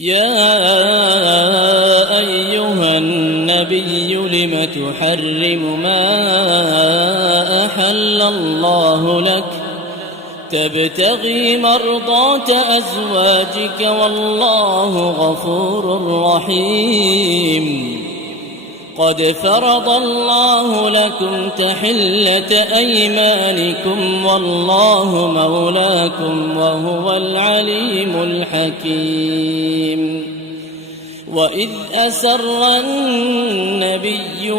يا أيها النبي لم تحرم ما أحل الله لك تبتغي مرضات أزواجك والله غفور رحيم. قد فرض الله لكم تحلة أيمانكم والله مولاكم وهو العليم الحكيم. وإذ أسر النبي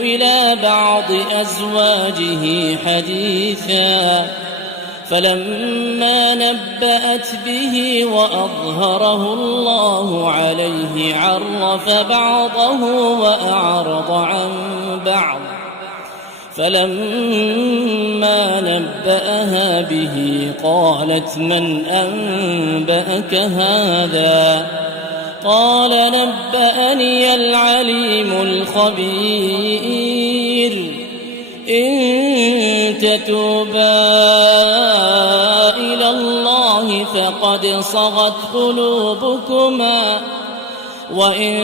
إلى بعض أزواجه حديثا فلما نبأت به وأظهره الله عليه عرف بعضه وأعرض عن بعض فلما نبأها به قالت من أنبأك هذا؟ قال نبأني العليم الخبير. إن تتوبا إلى الله فقد صغت قلوبكما وإن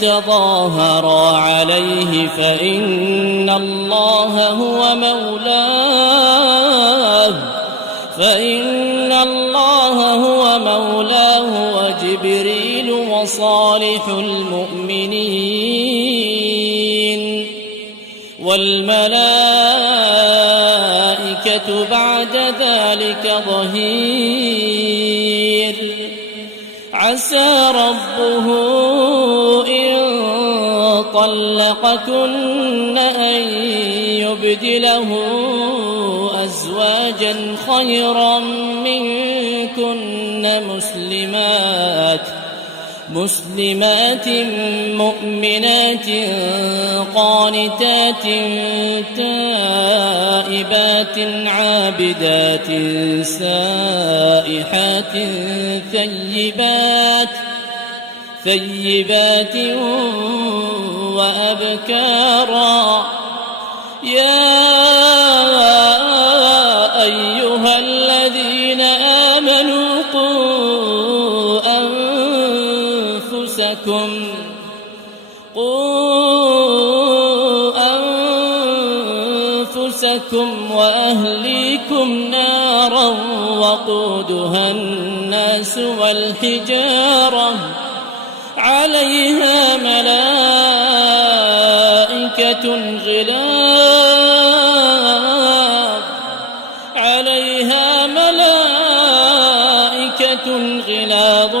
تظاهرا عليه فإن الله هو مولاه وجبريل وصالح المؤمنين والملائكة بعد ذلك ظهير. عسى ربه إن طلقكن أن يبدله أزواجا خيرا منكن مسلمات مؤمنات قانتات تائبات عابدات سائحات ثيبات وأبكارا. يا أيها الذين آمنوا قوا أنفسكم وأهليكم نارا وقودها الناس والحجارة عليها ملائكة غلاظ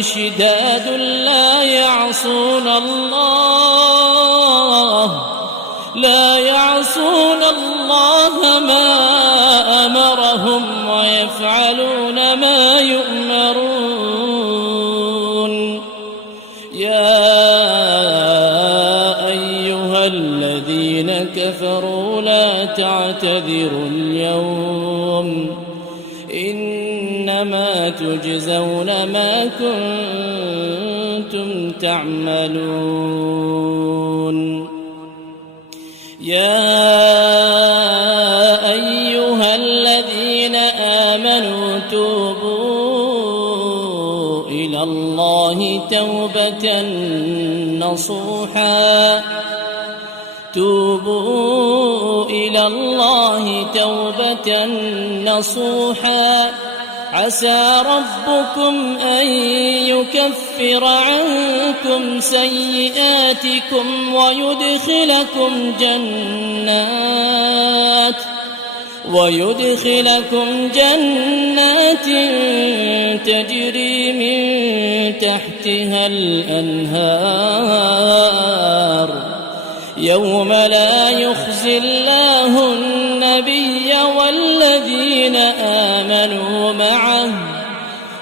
شداد لا يعصون الله ما أمرهم ويفعلون ما يؤمرون. يا أيها الذين كفروا لا تعتذروا اليوم إنما تجزون ما كنتم تعملون. يا أيها الذين آمنوا توبوا إلى الله توبة نصوحا عسى ربكم أن يكفر عنكم سيئاتكم ويدخلكم جنات تجري من تحتها الأنهار يوم لا يخزي الله النبي والذين آمنوا معه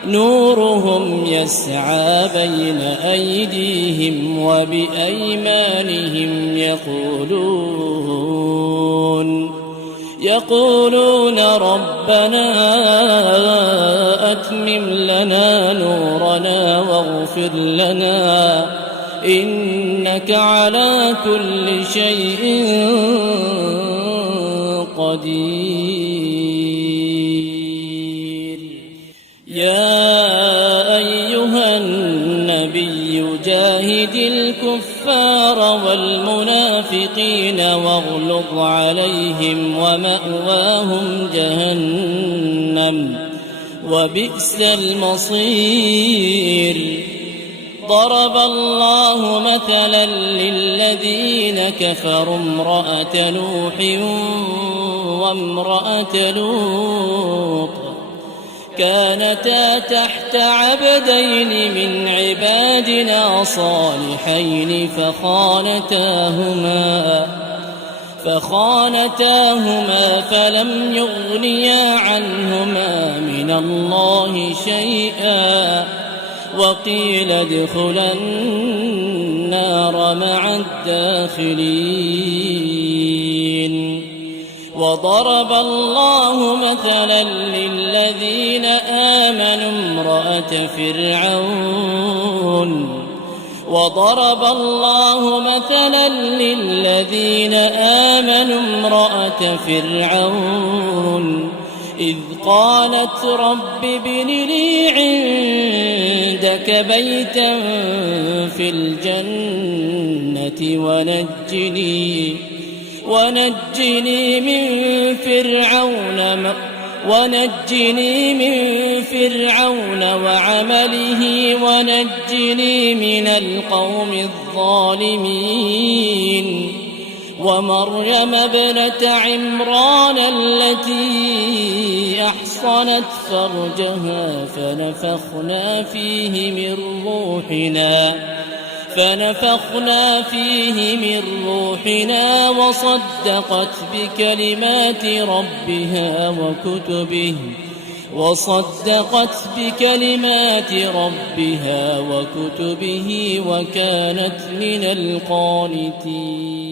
نورهم يسعى بين أيديهم وبأيمانهم يقولون ربنا أتمم لنا نورنا واغفر لنا إنك على كل شيء قدير. يا أيها النبي جاهد الكفار والمنافقين واغلظ عليهم ومأواهم جهنم وبئس المصير ضرب الله مثلا للذين كفروا امرأة نوح وامرأة لوط كانتا تحت عبدين من عبادنا صالحين فخانتاهما فلم يغنيا عنهما من الله شيئا وقيل ادخلا النار مع الداخلين وضرب الله مثلا للذين آمنوا امرأة فرعون إذ قالت رب ابن لي عندك بيتا في الجنة ونجني من فرعون وعمله ونجني من القوم الظالمين ومريم ابنة عمران التي أحصنت فرجها فنفخنا فيه من روحنا وصدقت بكلمات ربها وكتبه وكانت من القانتين.